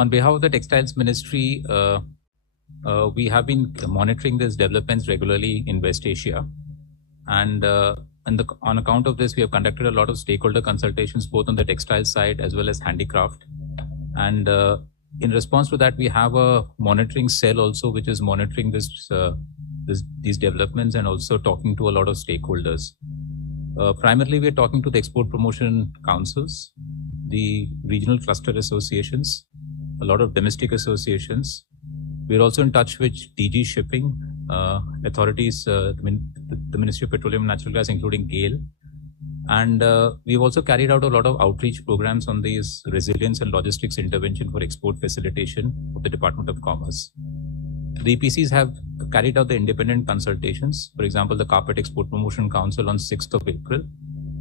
On behalf of the Textiles Ministry, we have been monitoring these developments regularly in West Asia. And on account of this, we have conducted a lot of stakeholder consultations, both on the textile side as well as handicraft. And in response to that, we have a monitoring cell also, which is monitoring these developments and also talking to a lot of stakeholders. Primarily, we're talking to the export promotion councils, the regional cluster associations, a lot of domestic associations. We're also in touch with DG shipping authorities, the Ministry of Petroleum and Natural Gas, including GAIL. And we've also carried out a lot of outreach programs on these resilience and logistics intervention for export facilitation of the Department of Commerce. The EPCs have carried out the independent consultations. For example, the Carpet Export Promotion Council on 6th of April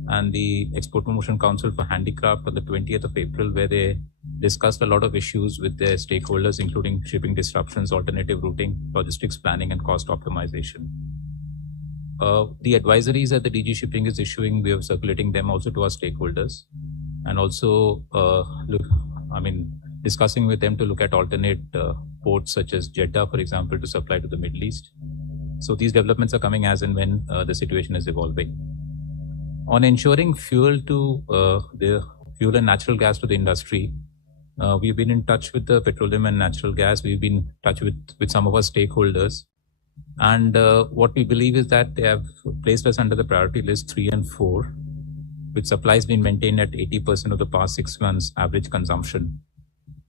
and the Export Promotion Council for Handicraft on the 20th of April, where they discussed a lot of issues with their stakeholders, including shipping disruptions, alternative routing, logistics planning, and cost optimization. The advisories that the DG Shipping is issuing, we are circulating them also to our stakeholders, and also, discussing with them to look at alternate ports such as Jeddah, for example, to supply to the Middle East. So these developments are coming as and when the situation is evolving. On ensuring fuel and natural gas to the industry, we've been in touch with the petroleum and natural gas. We've been in touch with some of our stakeholders. And what we believe is that they have placed us under the priority list 3 and 4, with supplies being maintained at 80% of the past 6 months average consumption.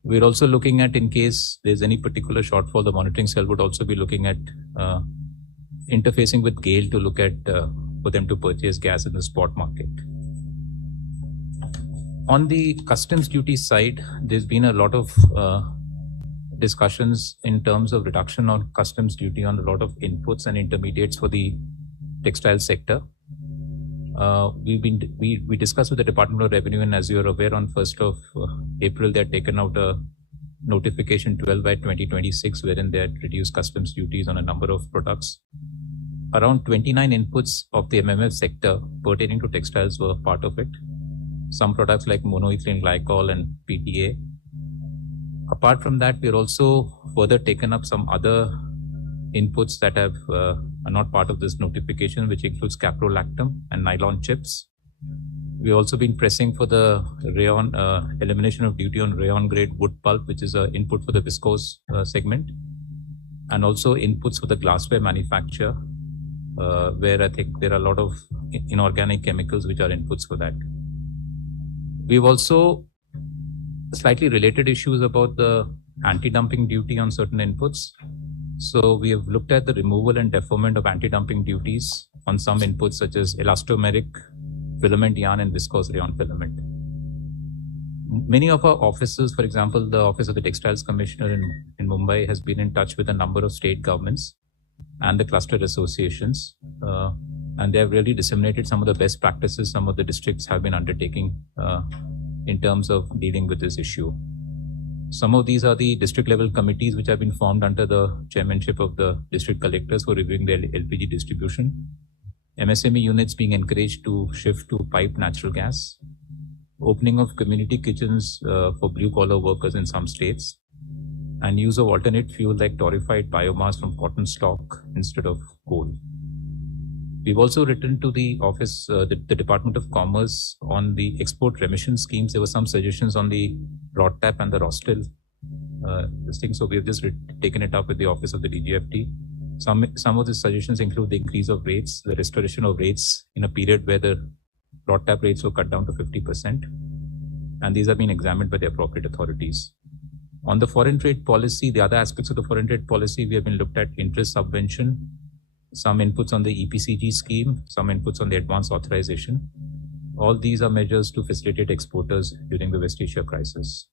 We're also looking at, in case there's any particular shortfall, the monitoring cell would also be looking at interfacing with GAIL to look at for them to purchase gas in the spot market. On the customs duty side, there's been a lot of discussions in terms of reduction on customs duty on a lot of inputs and intermediates for the textile sector. We discussed with the Department of Revenue, and as you're aware, on 1st of April, they had taken out a notification 12/2026, wherein they had reduced customs duties on a number of products. Around 29 inputs of the MMF sector pertaining to textiles were part of it. Some products like monoethylene glycol and PTA. Apart from that, we're also further taken up some other inputs that are not part of this notification, which includes caprolactam and nylon chips. We've also been pressing for the rayon elimination of duty on rayon grade wood pulp, which is an input for the viscose segment, and also inputs for the glassware manufacture, where I think there are a lot of inorganic chemicals which are inputs for that. We've also slightly related issues about the anti-dumping duty on certain inputs. So we have looked at the removal and deferment of anti-dumping duties on some inputs such as elastomeric, filament yarn, and viscose rayon filament. Many of our offices, for example, the Office of the Textiles Commissioner in Mumbai has been in touch with a number of state governments and the cluster associations. And they have really disseminated some of the best practices some of the districts have been undertaking in terms of dealing with this issue. Some of these are the district level committees which have been formed under the chairmanship of the district collectors for reviewing their LPG distribution. MSME units being encouraged to shift to piped natural gas. Opening of community kitchens for blue collar workers in some states. And use of alternate fuel like torrefied biomass from cotton stalk instead of coal. We've also written to the office, the Department of Commerce on the export remission schemes. There were some suggestions on the RODTAP and the ROSTIL this thing. So we've just taken it up with the office of the DGFT. Some of the suggestions include the increase of rates, the restoration of rates in a period where the RODTAP rates were cut down to 50%. And these are being examined by the appropriate authorities. On the foreign trade policy, the other aspects of the foreign trade policy, we have been looked at interest subvention, some inputs on the EPCG scheme, some inputs on the advance authorization. All these are measures to facilitate exporters during the West Asia crisis.